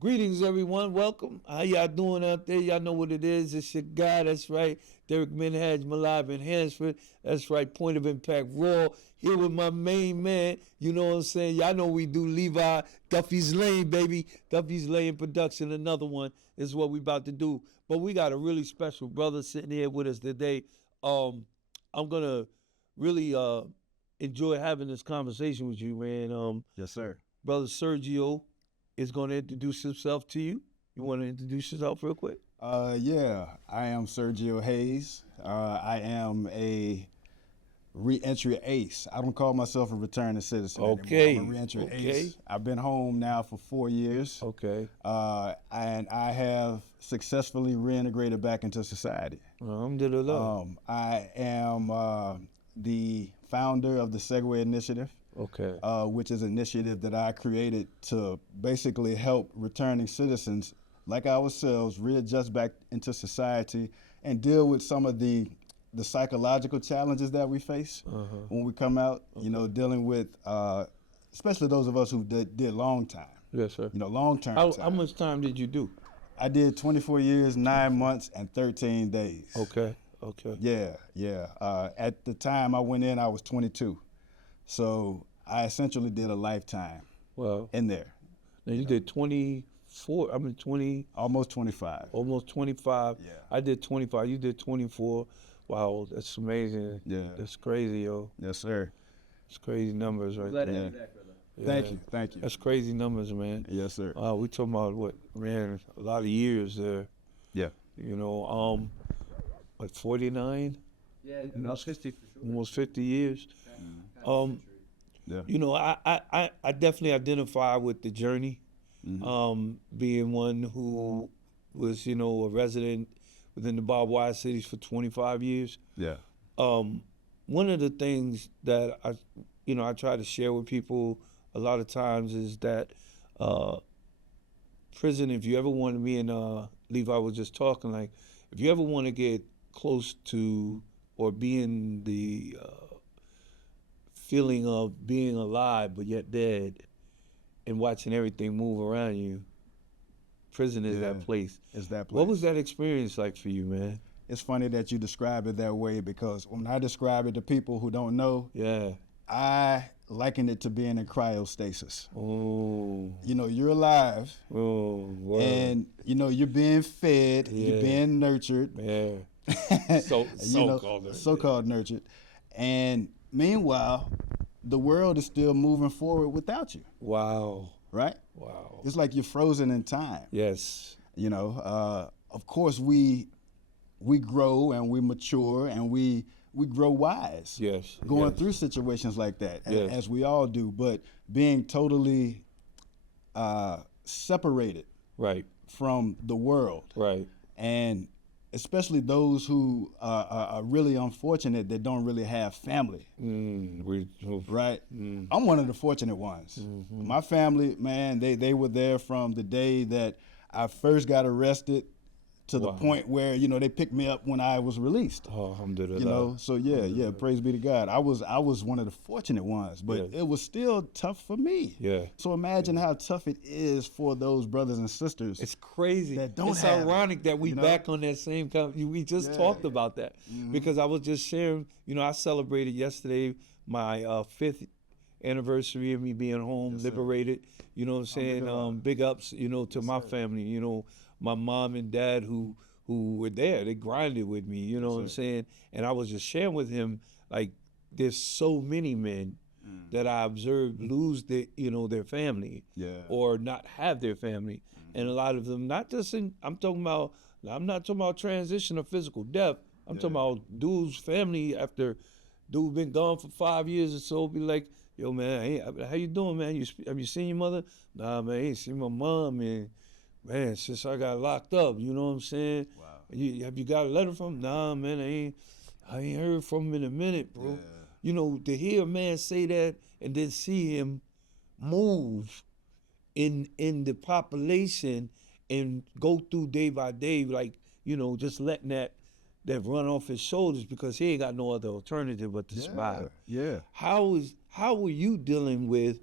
Greetings, everyone. Welcome. How y'all doing out there? Y'all know what it is. It's your guy. That's right. Derek Minhaj, Malive in Hansford. That's right. Point of Impact Raw. Here with my main man. You know what I'm saying? Y'all know we do Levi. Duffy's Lane, baby. Duffy's Lane production. Another one is what we about to do. But we got a really special brother sitting here with us today. I'm going to really enjoy having this conversation with you, man. Yes, sir. Brother Sergio is going to introduce himself to you. You want to introduce yourself real quick? Yeah, I am Sergio Hayes. I am a re-entry ace. I don't call myself a returning citizen Okay. anymore. I'm a re-entry Okay. ace. I've been home now for 4 years. Okay. And I have successfully reintegrated back into society. Alhamdulillah. I am the founder of the Segue initiative. Okay. Which is an initiative that I created to basically help returning citizens like ourselves readjust back into society and deal with some of the psychological challenges that we face when we come out, dealing with, especially those of us who did long time, Yes, sir. long-term How time. much time did you do? I did 24 years, 9 months, and 13 days. Okay. Okay. Yeah. At the time I went in, I was 22. So I essentially did a lifetime Well, in there. now you did 24. 20, Almost 25. almost 25. Yeah. I did 25. You did 24. Wow, that's amazing. Yeah. That's crazy, yo. Yes, sir. It's crazy numbers right Glad to there. have you back, brother. Thank you. Thank you. That's crazy numbers, man. Yes, sir. We talking about what, man, a lot of years there. Yeah. You know, like 49, Yeah, almost 50 for sure. almost 50 years. Yeah. You know, I definitely identify with the journey. Being one who was, a resident within the barbed wire cities for 25 years. Yeah. One of the things that I try to share with people a lot of times is that prison, if you ever want to, me and Levi was just talking, like, if you ever want to get close to or be in the feeling of being alive but yet dead and watching everything move around you, prison is that place. It's that place. What was that experience like for you, man? It's funny that you describe it that way because when I describe it to people who don't know, Yeah. I liken it to being in cryostasis. Oh. You're alive Oh. Word. and, you're being fed, you're Yeah. being nurtured. Yeah. So-called. So-called nurtured. And meanwhile, the world is still moving forward without you, Wow. right? Wow. It's like you're frozen in time. Yes. Of course we grow and we mature and we grow wise. Yes. Going yes. through situations like that, Yes. as we all do, but being totally separated Right. from the world, Right. and especially those who are really unfortunate that don't really have family. Right? I'm one of the fortunate ones. My family, man, they were there from the day that I first got arrested to the Wow. point where, they picked me up when I was released. Oh, alhamdulillah. So yeah, praise be to God. I was one of the fortunate ones, but Yeah. it was still tough for me. Yeah. So imagine how tough it is for those brothers and sisters. It's crazy. That don't it's have it, ironic that we back on that same we just Yeah. talked about that because I was just sharing. I celebrated yesterday my 5th anniversary of me being home, Yes, sir. liberated. You know what I'm saying? Big ups, to my family. My mom and dad who were there. They grinded with me. You know what I'm saying? And I was just sharing with him, like, there's so many men that I observed lose their family Yeah. or not have their family. And a lot of them, not just I'm not talking about transition or physical death. I'm talking about dude's family after dude been gone for 5 years or so, be like, yo, man, hey, how you doing, man? Have you seen your mother? Nah, man, I ain't seen my mom, man, since I got locked up, you know what I'm saying? Wow. Have you got a letter from him? Nah, man, I ain't heard from him in a minute, bro. To hear a man say that and then see him move in the population and go through day by day, like, just letting that run off his shoulders because he ain't got no other alternative but to survive. Yeah. How were you dealing with,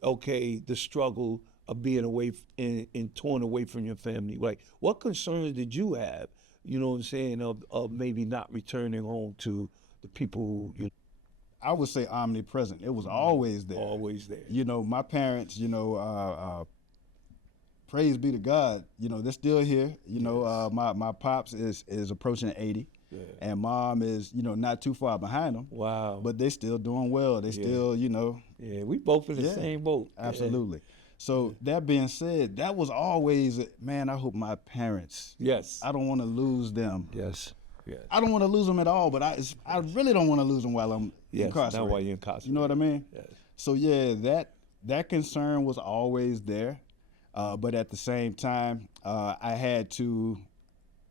the struggle of being away and torn away from your family? Like, what concerns did you have? You know what I'm saying? Of maybe not returning home to the people who I would say omnipresent. It was always there. always there. You know, my parents, praise be to God, they're still here. My pops is approaching 80. Yeah. And mom is, not too far behind them. Wow. But they still doing well. They still, Yeah, we both in the same boat. Absolutely. So that being said, that was always, man, I hope my parents, Yes. I don't want to lose them. Yes. Yes. I don't want to lose them at all, but I really don't want to lose them while I'm Yes. incarcerated. Not while you're incarcerated. You know what I mean? Yes. So yeah, that concern was always there. But at the same time, I had to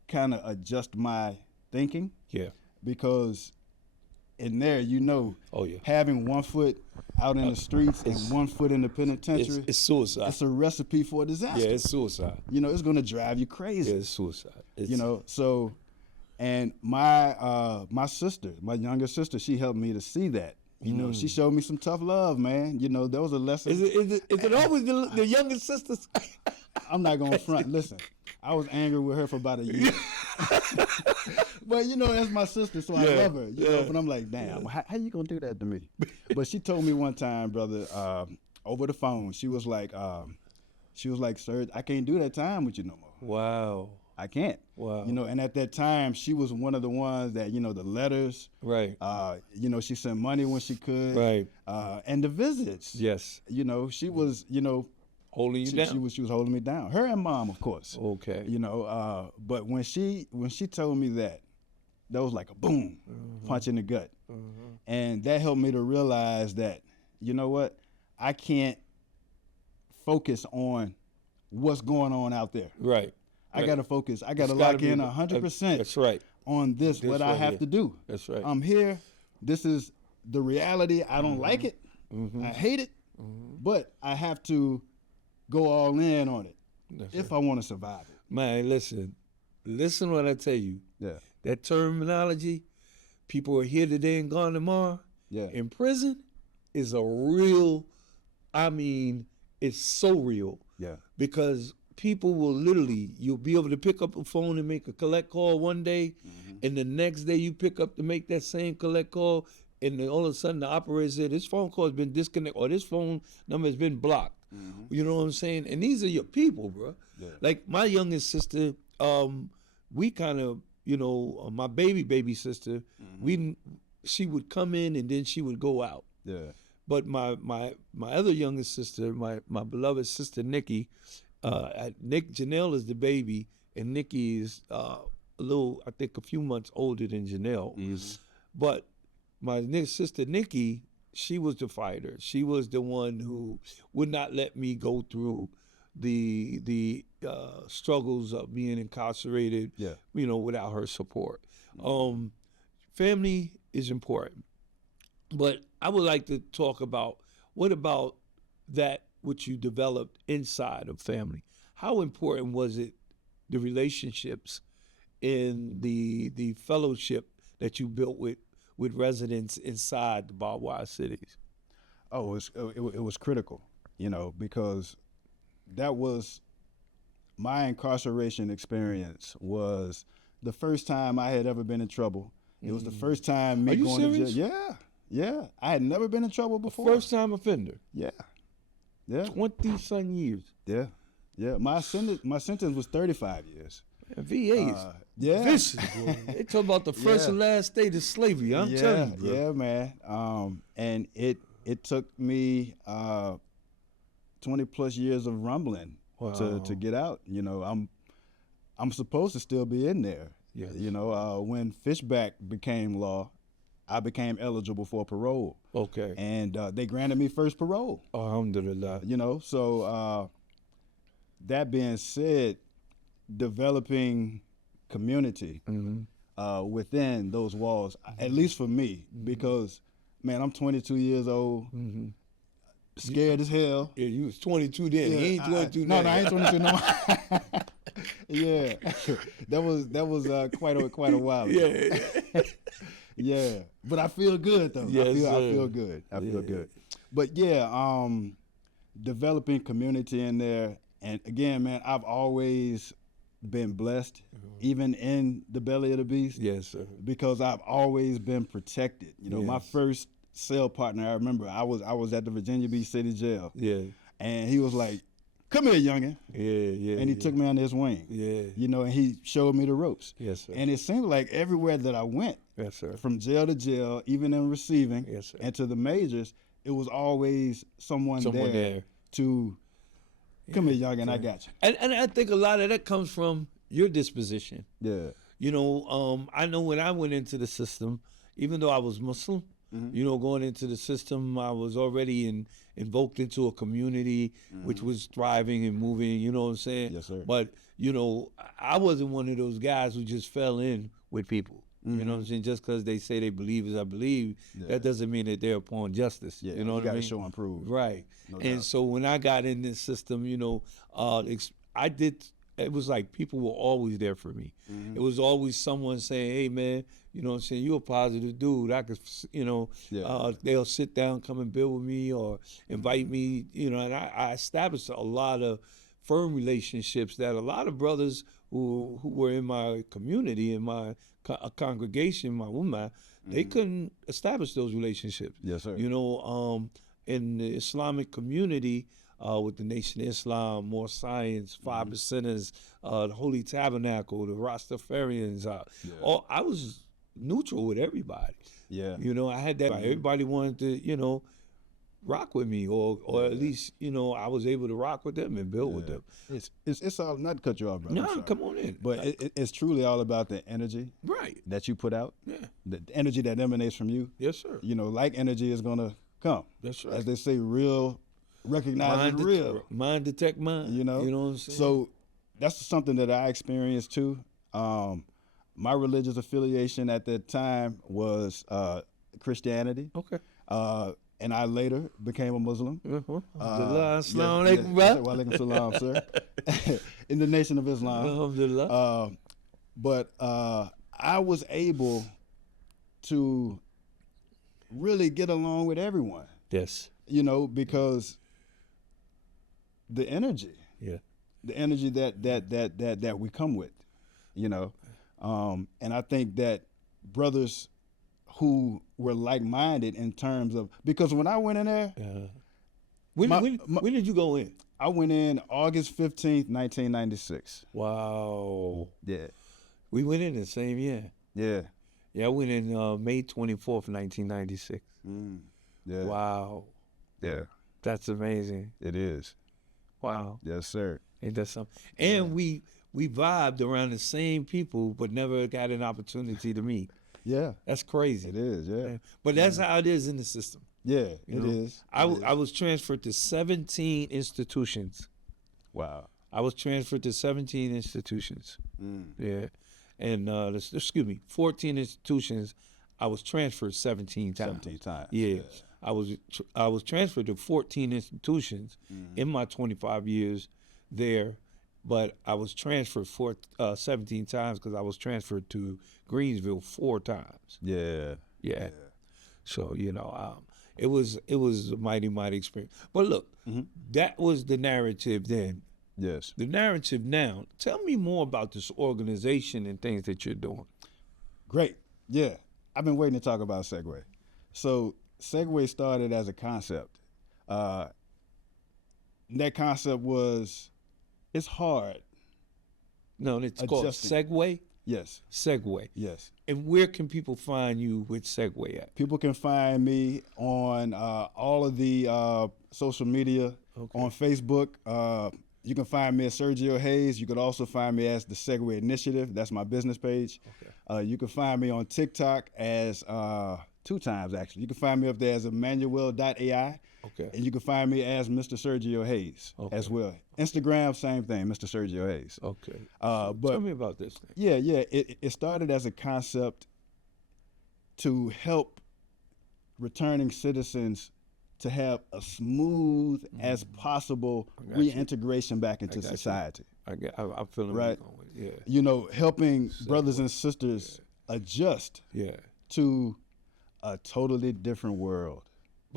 kind of adjust my thinking. Yeah. Because in there, Oh yeah. having 1 foot out in the streets and 1 foot in the penitentiary, It's suicide. it's a recipe for a disaster. Yeah, it's suicide. It's going to drive you crazy. Yeah, it's suicide. So, and my sister, my younger sister, she helped me to see that. She showed me some tough love, man. There was a lesson. Is it always the younger sisters? I'm not going to front. Listen, I was angry with her for about a year. But, that's my sister, so I love her. But I'm like, damn, how you going to do that to me? But she told me one time, brother, over the phone, she was like, Serge, I can't do that time with you no more. Wow. I can't. Wow. And at that time, she was one of the ones that, the letters. Right. She sent money when she could. Right. And the visits. Yes. She was, Holding you down. She was holding me down. Her and mom, of course. Okay. But when she told me that was like a boom, punch in the gut. And that helped me to realize that, you know what, I can't focus on what's going on out there. Right. I got to focus. I got to lock in 100%. That's right. On this what I have to do. That's right. I'm here. This is the reality. I don't like it. I hate it. But I have to go all in on it if I want to survive it. Man, listen what I tell you. Yeah. That terminology, people are here today and gone tomorrow. Yeah. In prison is a real, it's so real. Yeah. Because people will literally, you'll be able to pick up a phone and make a collect call one day, and the next day you pick up to make that same collect call, and then all of a sudden the operator said, this phone call has been disconnected, or this phone number has been blocked. You know what I'm saying? And these are your people, bro. Yeah. Like my youngest sister, we kind of, my baby sister, she would come in and then she would go out. Yeah. But my other youngest sister, my beloved sister Nikki, Janelle is the baby, and Nikki is a few months older than Janelle. But my sister Nikki, she was the fighter. She was the one who would not let me go through the struggles of being incarcerated, without her support. Family is important. But I would like to talk about, what about that which you developed inside of family? How important was it, the relationships and the fellowship that you built with residents inside the barbed wire cities? Oh, it was critical, because that was my incarceration experience. Was the first time I had ever been in trouble. It was the first time me going to jail. Yeah. I had never been in trouble before. First time offender. Yeah. 20-some years. Yeah. My sentence was 35 years. VA is vicious, boy. They talk about the first and last state of slavery. I'm telling you, bro. Yeah, man. And it took me 20 plus years of rumbling to get out. I'm supposed to still be in there. Yes. When Fishback became law, I became eligible for parole. Okay. And they granted me first parole. Alhamdulillah. So that being said, developing community within those walls, at least for me, because, man, I'm 22 years old, scared as hell. Yeah, you was 22 then. Yeah, He ain't 22 now. No, I ain't 22 no. Yeah, that was quite a while ago. Yeah. Yeah, but I feel good though. Yes, I feel good. I feel good. But yeah, developing community in there. And again, man, I've always been blessed, even in the belly of the beast. Yes, sir. Because I've always been protected. You know, my Yes. first cell partner, I remember I was at the Virginia Beach City Jail. Yeah. And he was like, "Come here, youngin." Yeah. And he took me under his wing. Yeah. You know, and he showed me the ropes. Yes, sir. And it seemed like everywhere that I went, Yes, sir. from jail to jail, even in receiving, Yes, sir. and to the majors, it was always someone there to come here, youngin, I got you. And I think a lot of that comes from your disposition. Yeah. You know, I know when I went into the system, even though I was Muslim, you know, going into the system, I was already invoked into a community which was thriving and moving, you know what I'm saying? Yes, sir. But, you know, I wasn't one of those guys who just fell in with people. You know what I'm saying? Just because they say they believe as I believe, that doesn't mean that they're upon justice. Yeah, you know what I gotta mean? show and prove. Right. No And doubt. so when I got in this system, you know, I did. It was like people were always there for me. It was always someone saying, "Hey, man, you know what I'm saying? You're a positive dude. I could, you know, they'll sit down, come and build with me or invite me, you know." And I established a lot of firm relationships that a lot of brothers who were in my community, in my congregation, my ummah, they couldn't establish those relationships. Yes, sir. You know, in the Islamic community, with the Nation of Islam, More Science, 5%ers, the Holy Tabernacle, the Rastafarians. I was neutral with everybody. Yeah. You know, I had that. Everybody wanted to, you know, rock with me, or at least, you know, I was able to rock with them and build with them. It's all, not to cut you off, brother. I'm No, sorry. come on in. But it's truly all about the energy Right. that you put out, Yeah. the energy that emanates from you. Yes, sir. You know, like energy is going to come. That's right. As they say, real recognizes real. Mind detect mind. You know? You know what I'm saying? So that's something that I experienced too. My religious affiliation at that time was Christianity. Okay. And I later became a Muslim. Alhamdulillah. Yes, Assalamu yes, alaikum, yes, brother. wa alaikum salam, sir. In the Nation of Islam. Alhamdulillah. But I was able to really get along with everyone, Yes. you know, because the energy, Yeah. the energy that we come with, you know, and I think that brothers who were like-minded in terms of, because when I went in there, When did you go in? I went in August 15th, 1996. Wow. Yeah. We went in the same year. Yeah. Yeah, I went in May 24th, 1996. Yeah. Wow. Yeah. That's amazing. It is. Wow. Yes, sir. Ain't that something? And we vibed around the same people, but never got an opportunity to meet. Yeah. That's crazy. It is, yeah. But that's how it is in the system. Yeah, You it know? is. I was transferred to 17 institutions. Wow. I was transferred to 17 institutions. Yeah. And, 14 institutions. I was transferred 17 times. 17 times. Yeah. I was transferred to 14 institutions in my 25 years there, but I was transferred 17 times because I was transferred to Greensville 4 times. Yeah. Yeah. So, you know, it was a mighty, mighty experience. But look, that was the narrative then. Yes. The narrative now, tell me more about this organization and things that you're doing. Great. Yeah. I've been waiting to talk about Segue. So Segue started as a concept. That concept was, it's hard. No, it's called Adjusting. Segue? Yes. Segue. Yes. And where can people find you with Segue at? People can find me on all of the social media, on Facebook. You can find me as Sergio Hayes. You could also find me as the Segue Initiative. That's my business page. You can find me on TikTok as 2 times, actually. You can find me up there as Emmanuel.ai. And you can find me as Mr. Sergio Hayes as well. Instagram, same thing, Mr. Sergio Hayes. But tell me about this thing. Yeah. It started as a concept to help returning citizens to have a smooth as possible reintegration back into society. I'm feeling right. Where you're going with it. Yeah. You know, helping brothers and sisters adjust to a totally different world.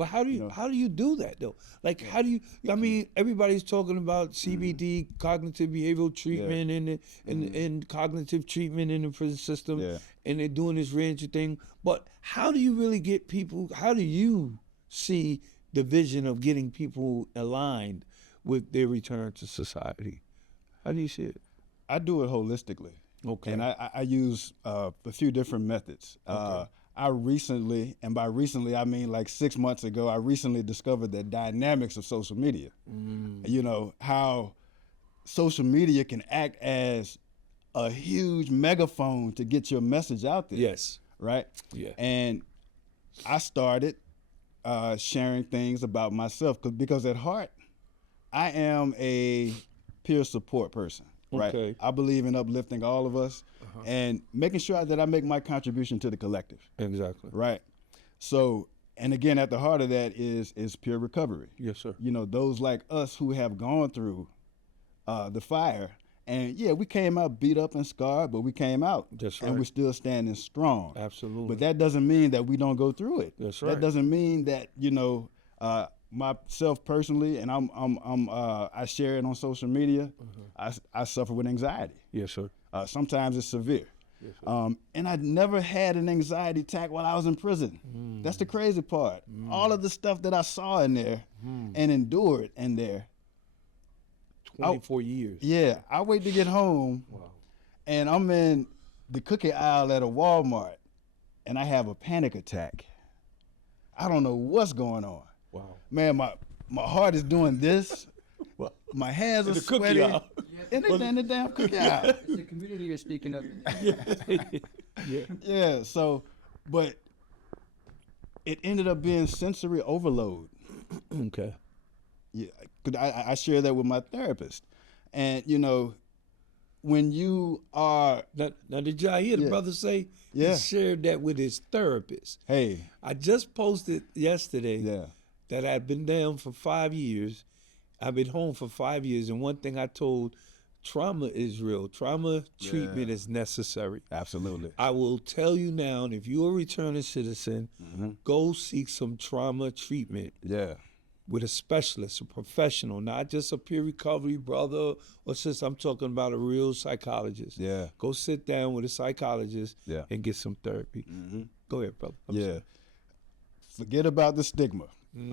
But how do you do that though? Like how do you? I mean, everybody's talking about CBT, cognitive behavioral treatment, and cognitive treatment in the prison system, and they're doing this reentry thing. But how do you really get people? How do you see the vision of getting people aligned with their return to society? How do you see it? I do it holistically. Okay. And I use a few different methods. I recently, and by recently I mean like 6 months ago, I recently discovered the dynamics of social media. You know, how social media can act as a huge megaphone to get your message out there. Yes. Right? Yeah. And I started sharing things about myself because at heart, I am a peer support person. Right. Okay. I believe in uplifting all of us and making sure that I make my contribution to the collective. Exactly. Right. So, and again, at the heart of that is peer recovery. Yes, sir. You know, those like us who have gone through the fire, and yeah, we came out beat up and scarred, but we came out. That's right. And we're still standing strong. Absolutely. But that doesn't mean that we don't go through it. That's right. That doesn't mean that, you know, myself personally, and I share it on social media. I suffer with anxiety. Yes, sir. Sometimes it's severe. Yes, sir. And I never had an anxiety attack while I was in prison. That's the crazy part. All of the stuff that I saw in there and endured in there. 24 years. Yeah, I wait to get home, and I'm in the cookie aisle at a Walmart, and I have a panic attack. I don't know what's going on. Wow. Man, my heart is doing this. My hands are sweaty. In the damn cookie aisle. It's the community you're speaking of. Yeah, so, but it ended up being sensory overload. Okay. Yeah, 'cause I share that with my therapist. And, you know, when you are... Now did y'all hear the brother say he shared that with his therapist? Hey. I just posted yesterday that I'd been down for 5 years. I've been home for 5 years, and one thing I told, trauma is real. Trauma treatment is necessary. Absolutely. I will tell you now, and if you're a returning citizen, go seek some trauma treatment. Yeah. With a specialist, a professional, not just a peer recovery brother or sister. I'm talking about a real psychologist. Yeah. Go sit down with a psychologist and get some therapy. Go ahead, brother. I'm sorry. Forget about the stigma.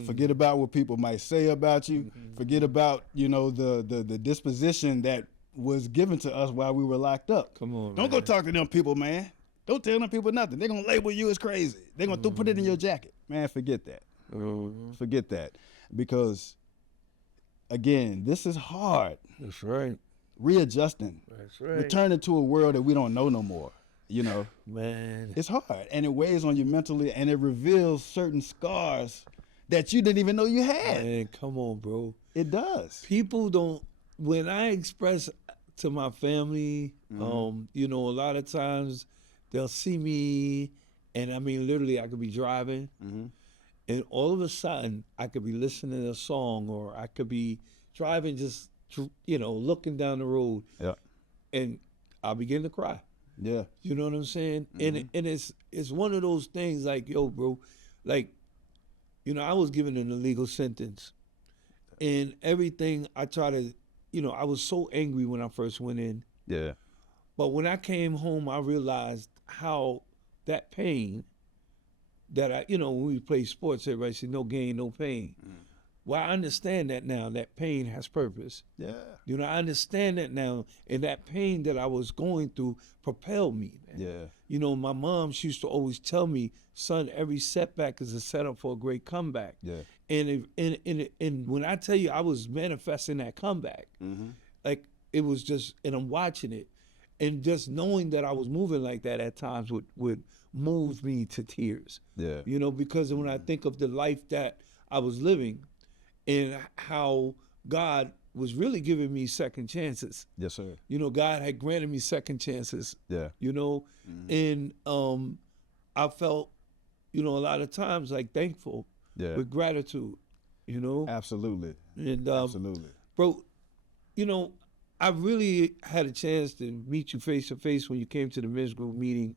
Forget about what people might say about you. Forget about, you know, the disposition that was given to us while we were locked up. Come on, Don't go talk to them people, man. Don't tell them people nothing. They're going to label you as crazy. They're going to put it in your jacket. Man, forget that. Forget that. Because, again, this is hard. That's right. Readjusting. That's right. Returning to a world that we don't know no more. You know, Man. it's hard, and it weighs on you mentally, and it reveals certain scars that you didn't even know you had. Man, come on, bro. It does. People don't, when I express to my family, you know, a lot of times they'll see me, and I mean, literally, I could be driving, and all of a sudden, I could be listening to a song, or I could be driving just, you know, looking down the road, and I'll begin to cry. Yeah. You know what I'm saying? And it's one of those things like, yo, bro, like, you know, I was given an illegal sentence, and everything I try to, you know, I was so angry when I first went in. Yeah. But when I came home, I realized how that pain that I, you know, when we play sports, everybody said no gain, no pain. Well, I understand that now, that pain has purpose. Yeah. You know, I understand that now, and that pain that I was going through propelled me, man. Yeah. You know, my mom, she used to always tell me, son, every setback is a setup for a great comeback. Yeah. And when I tell you I was manifesting that comeback, like it was just, and I'm watching it, and just knowing that I was moving like that at times would move me to tears. Yeah. You know, because when I think of the life that I was living and how God was really giving me second chances. Yes, sir. You know, God had granted me second chances. Yeah. You know, and I felt, you know, a lot of times like thankful with gratitude, you know. Absolutely. And Absolutely. bro, you know, I really had a chance to meet you face to face when you came to the men's group meeting,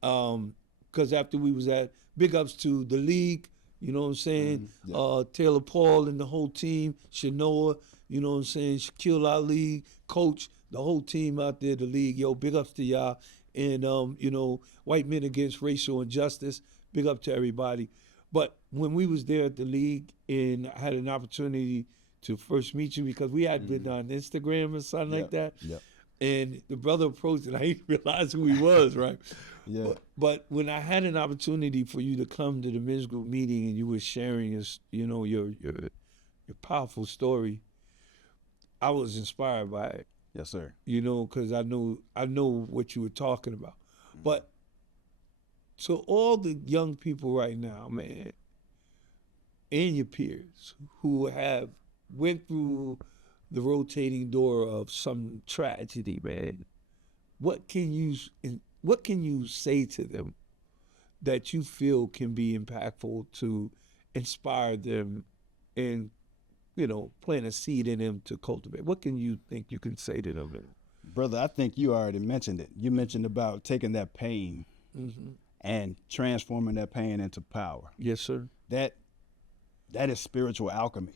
because after we was at, big ups to the league, You know what I'm saying? Yeah. Taylor Paul and the whole team, Shanoa, you know what I'm saying? Shaquille Ali, coach, the whole team out there, the league. Yo, big ups to y'all. And, you know, White Men Against Racial Injustice, big up to everybody. But when we was there at the league and I had an opportunity to first meet you because we had been on Instagram or something like that. Yep. And the brother approached and I didn't realize who he was, right? Yeah. But when I had an opportunity for you to come to the men's group meeting and you were sharing your powerful story, I was inspired by it. Yes, sir. You know, because I know what you were talking about. But to all the young people right now, man, and your peers who have went through the rotating door of some tragedy, man, what can you say to them that you feel can be impactful to inspire them and, you know, plant a seed in them to cultivate? What can you think you can say to them? Brother, I think you already mentioned it. You mentioned about taking that pain and transforming that pain into power. Yes, sir. That is spiritual alchemy.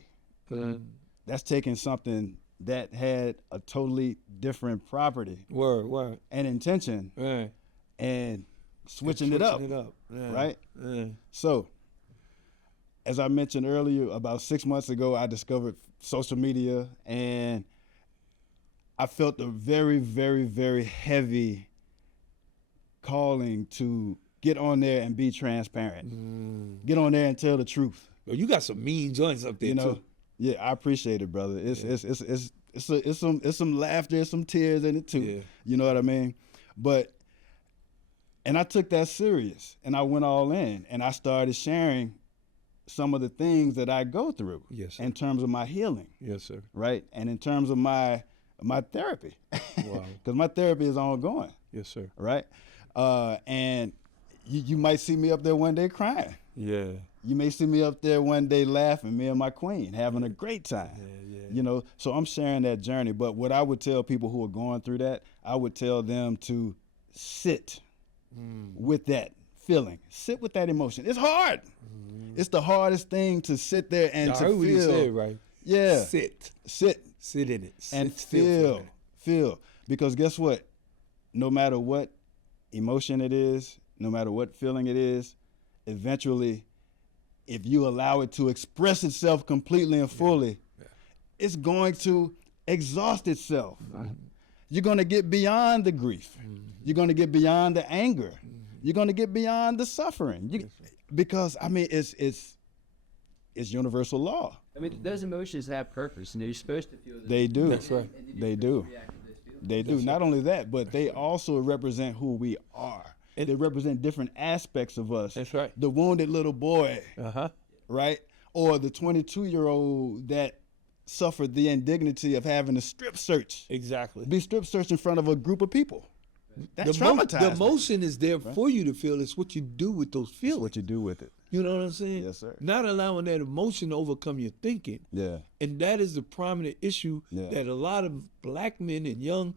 That's taking something that had a totally different property Word. and intention Right. and switching it up. Yeah. Right? Yeah. So, as I mentioned earlier, about 6 months ago, I discovered social media and I felt a very, very, very heavy calling to get on there and be transparent. Get on there and tell the truth. Yo, you got some mean joints up there, You know, too. yeah, I appreciate it, brother. It's some laughter, some tears in it too. Yeah. You know what I mean? And I took that serious, and I went all in, and I started sharing some of the things that I go through Yes, sir. in terms of my healing, Yes, sir. right? And in terms of my therapy, Wow. because my therapy is ongoing, Yes, sir. right? And you might see me up there one day crying. Yeah. You may see me up there one day laughing, me and my queen, having a great time. Yeah. You know, so I'm sharing that journey. But what I would tell people who are going through that, I would tell them to sit with that feeling. Sit with that emotion. It's hard. It's the hardest thing to sit there and I to heard what you feel. said, right? Yeah. Sit in it. And Sit still for a feel. minute. Because guess what? No matter what emotion it is, no matter what feeling it is, eventually, if you allow it to express itself completely and fully, it's going to exhaust itself. You're going to get beyond the grief. You're going to get beyond the anger. You're going to get beyond the suffering. Because I mean, it's universal law. I mean, those emotions have purpose, and you're supposed to feel them. They do. That's right. They do. They do. Not only that, but they also represent who we are. They represent different aspects of us. That's right. The wounded little boy, Uh-huh. right? Or the 22-year-old that suffered the indignity of having a strip search. Exactly. Be strip searched in front of a group of people. That's The traumatizing. emotion is there for you to feel. It's what you do with those That's feelings. what you do with it. You know what I'm saying? Yes, sir. Not allowing that emotion to overcome your thinking. Yeah. And that is the prominent issue Yeah. that a lot of black men and young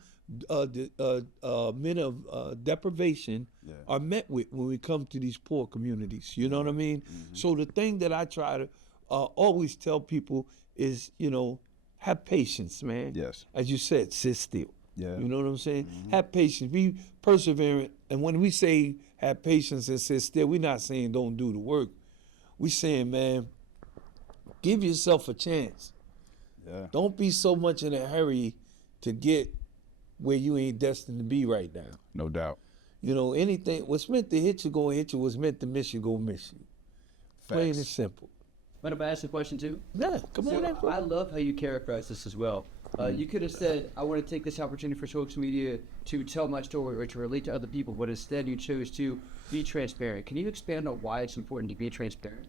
men of deprivation are met with when we come to these poor communities. You know what I mean? So the thing that I try to always tell people is, you know, have patience, man. Yes. As you said, sit still. Yeah. You know what I'm saying? Have patience. Be perseverant. And when we say have patience and sit still, we're not saying don't do the work. We're saying, man, give yourself a chance. Yeah. Don't be so much in a hurry to get where you ain't destined to be right now. No doubt. You know, anything, what's meant to hit you, gonna hit you. What's meant to miss you, gonna miss you. Plain and simple. But if I ask a question too? Yeah, come on in, bro. I love how you characterize this as well. You could have said, I want to take this opportunity for social media to tell my story or to relate to other people, but instead you chose to be transparent. Can you expand on why it's important to be transparent?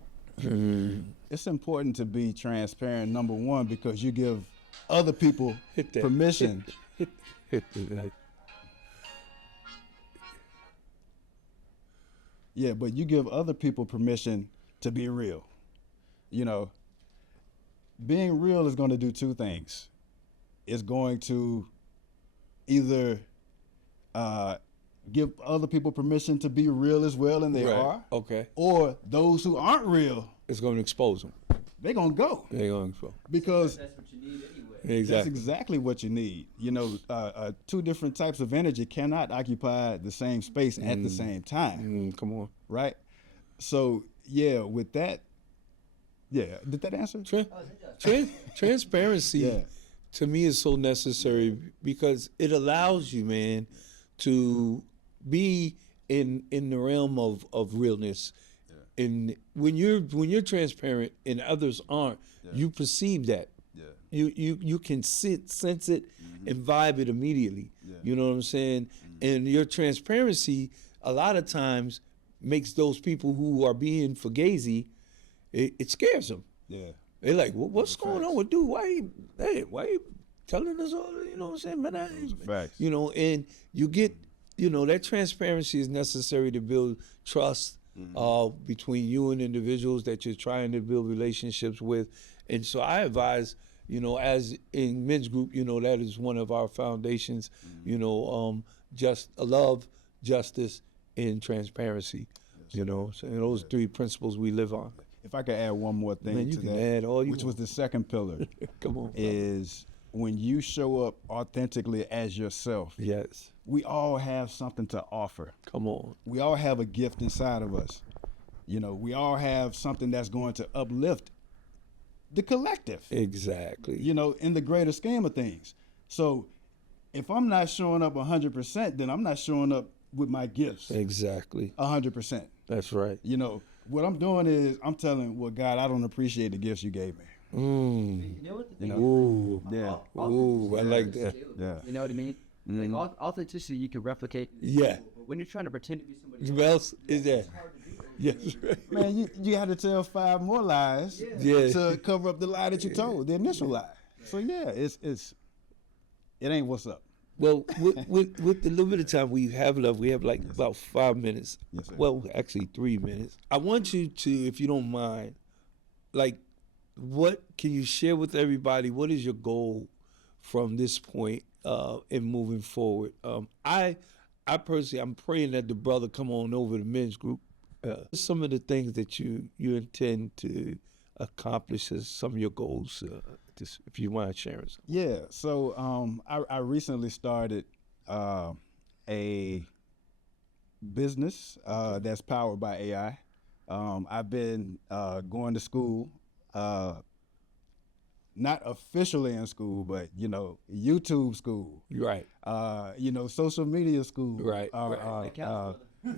It's important to be transparent, number one, because you give other people Hit that. permission. Hit that. Yeah, but you give other people permission to be real. You know, being real is going to do two things. It's going to either give other people permission to be real as well, and they Right. are, Okay. or those who aren't real it's going to expose them. They're gonna go They're going to expose. because That's what you need anyway. that's Exactly. exactly what you need. You know, two different types of energy cannot occupy the same space at the same time, Come on. right? So yeah, with that, yeah, did that answer? Transparency Yeah. to me is so necessary because it allows you, man, to be in the realm of realness. And when you're transparent and others aren't, you perceive that. Yeah. You can sense it and vibe it immediately. You know what I'm saying? And your transparency a lot of times makes those people who are being fugazi, it scares them. Yeah. They're like, well, what's going on with dude? Why you telling us all? You know what I'm saying? Man, Facts. you know, and you get, you know, that transparency is necessary to build trust between you and individuals that you're trying to build relationships with. And so I advise, you know, as in men's group, you know, that is one of our foundations, you know, just love, justice, and transparency. You know, so those three principles we live on. If I could add one more thing Man, you to can that, add all you which was want. the second pillar, Come on. is when you show up authentically as yourself. Yes. We all have something to offer. Come on. We all have a gift inside of us. You know, we all have something that's going to uplift the collective, Exactly. you know, in the greater scheme of things. So if I'm not showing up 100%, then I'm not showing up with my gifts Exactly. 100%. That's right. You know, what I'm doing is I'm telling, well, God, I don't appreciate the gifts you gave me. Mm. You know what the You thing know? Ooh. Yeah. Ooh, I like that. Yeah. You know what I mean? Like authenticity, you can replicate. Yeah. But when you're trying to pretend to be somebody Who else is that? Yes. Man, you had to tell 5 more lies Yeah. to cover up the lie that you told, the initial lie. So yeah, it ain't what's up. Well, with the little bit of time we have left, we have like about 5 minutes. Yes, sir. Well, actually 3 minutes. I want you to, if you don't mind, like, what can you share with everybody? What is your goal from this point in moving forward? I personally, I'm praying that the brother come on over to men's group. Some of the things that you intend to accomplish as some of your goals, just if you mind sharing some. Yeah. So I recently started a business that's powered by AI. I've been going to school, not officially in school, but you know, YouTube school. Right. You know, social media school. Right.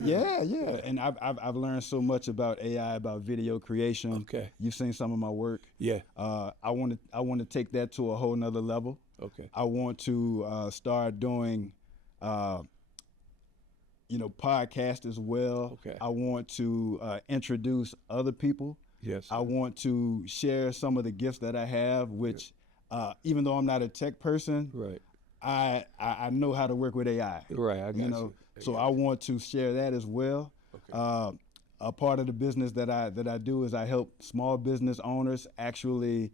Yeah, and I've learned so much about AI, about video creation. Okay. You've seen some of my work. Yeah. I want to take that to a whole nother level. Okay. I want to start doing, you know, podcasts as well. Okay. I want to introduce other people. Yes. I want to share some of the gifts that I have, which even though I'm not a tech person, Right. I know how to work with AI. Right. I got You know, so I want to share that as well. Okay. A part of the business that I do is I help small business owners actually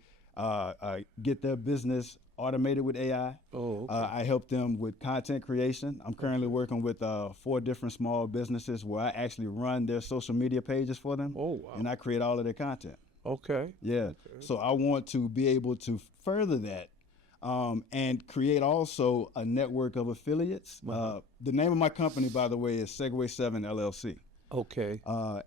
get their business automated with AI. Oh, okay. I help them with content creation. I'm currently working with 4 different small businesses where I actually run their social media pages for them. Oh, wow. And I create all of their content. Okay. Yeah. So I want to be able to further that and create also a network of affiliates. The name of my company, by the way, is Segue 7 LLC. Okay.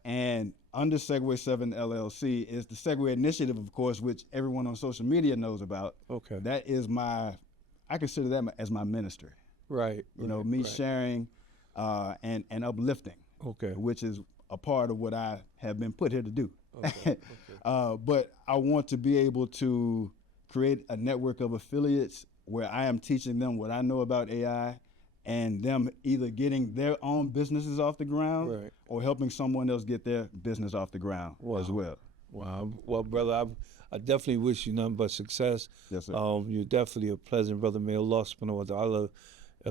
And under Segue 7 LLC is the Segue Initiative, of course, which everyone on social media knows about. Okay. That is I consider that as my ministry. Right. You know, me sharing and uplifting, Okay. which is a part of what I have been put here to do. Okay. But I want to be able to create a network of affiliates where I am teaching them what I know about AI and them either getting their own businesses off the ground Right. or helping someone else get their business off the ground as well. Wow. Well, brother, I definitely wish you nothing but success. Yes, sir. You're definitely a pleasant brother. May Allah subhanahu wa ta'ala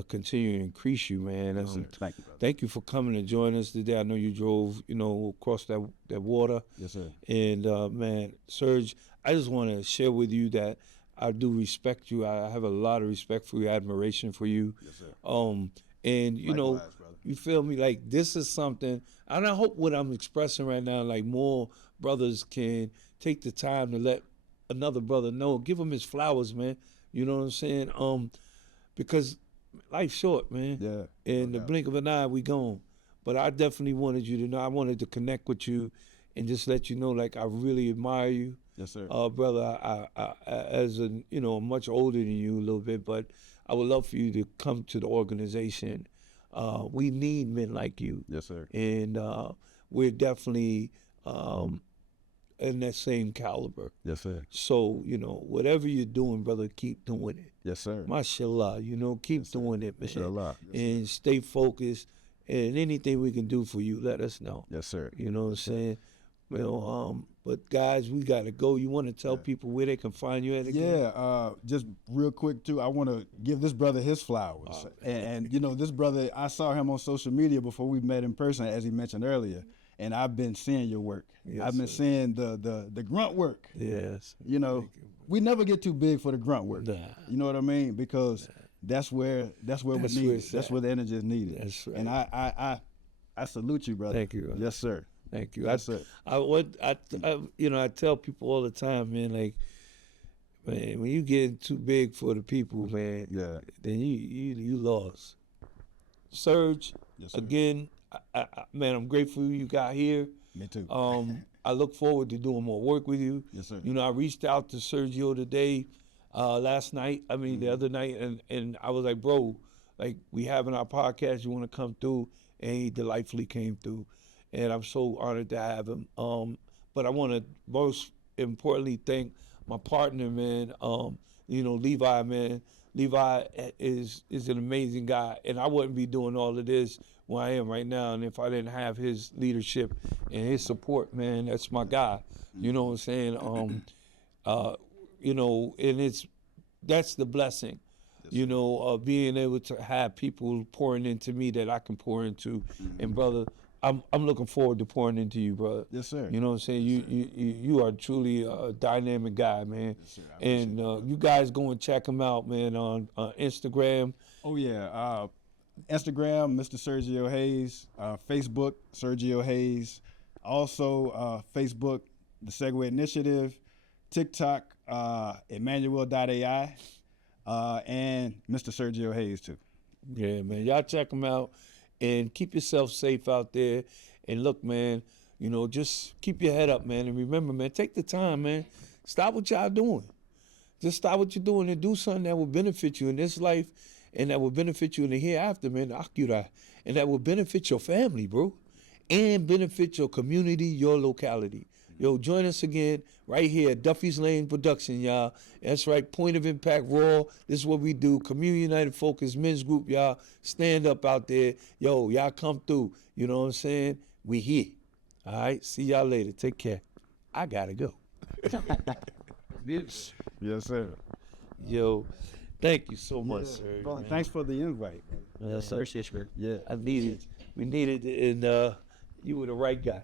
continue to increase you, man. Thank you, brother. Thank you for coming and joining us today. I know you drove, you know, across that water. Yes, sir. And man, Serge, I just want to share with you that I do respect you. I have a lot of respect for you, admiration for you. Yes, sir. And you know, Likewise, brother. you feel me? Like this is something, and I hope what I'm expressing right now, like more brothers can take the time to let another brother know, give him his flowers, man. You know what I'm saying? Because life's short, man. Yeah. In the blink of an eye, we gone. But I definitely wanted you to know. I wanted to connect with you and just let you know, like, I really admire you. Yes, sir. Brother, I as a, much older than you a little bit, but I would love for you to come to the organization. We need men like you. Yes, sir. And we're definitely in that same caliber. Yes, sir. So, whatever you're doing, brother, keep doing it. Yes, sir. Mashallah, keep doing it, man. Mashallah. And stay focused. And anything we can do for you, let us know. Yes, sir. You know what I'm saying? But guys, we gotta go. You want to tell people where they can find you at again? Yeah, just real quick too, I want to give this brother his flowers. And this brother, I saw him on social media before we met in person, as he mentioned earlier, and I've been seeing your work. Yes, I've been sir. seeing the grunt work. Yes. We never get too big for the grunt work. Nah. You know what I mean? Because that's where we That's need where it. it's That's at. where the energy is needed. That's right. And I salute you, brother. Thank you. Yes, sir. Thank you. Yes, sir. I tell people all the time, man, like, man, when you get too big for the people, man, Yeah. then you lost. Serge, Yes, sir. again, man, I'm grateful you got here. Me too. I look forward to doing more work with you. Yes, sir. I reached out to Sergio today, last night. I mean, the other night, and I was like, bro, like, we having our podcast. You want to come through? And he delightfully came through, and I'm so honored to have him. But I want to most importantly thank my partner, man. Levi, man. Levi is an amazing guy, and I wouldn't be doing all of this where I am right now, and if I didn't have his leadership and his support, man, that's my guy. You know what I'm saying? And that's the blessing. Being able to have people pouring into me that I can pour into. And brother, I'm looking forward to pouring into you, brother. Yes, sir. You know what I'm saying? You are truly a dynamic guy, man. Yes, sir. And you guys go and check him out, man, on Instagram. Oh yeah, Instagram, Mr. Sergio Hayes. Facebook, Sergio Hayes. Also, Facebook, the Segue Initiative. TikTok, Emmanuel.ai. And Mr. Sergio Hayes too. Yeah, man. Y'all check him out and keep yourself safe out there. And look, man, just keep your head up, man. And remember, man, take the time, man. Stop what y'all doing. Just stop what you're doing and do something that will benefit you in this life and that will benefit you in the hereafter, man. Akira. And that will benefit your family, bro. And benefit your community, your locality. Yo, join us again right here at Duffy's Lane Production, y'all. That's right, Point of Impact Raw. This is what we do. Community United Focus Men's Group, y'all. Stand up out there. Yo, y'all come through. You know what I'm saying? We here. All right, see y'all later. Take care. I gotta go. Yes, sir. Yo, thank you so much, sir. Well, thanks for the invite. Yes, sir. Appreciate you. Yeah. We needed it, and you were the right guy.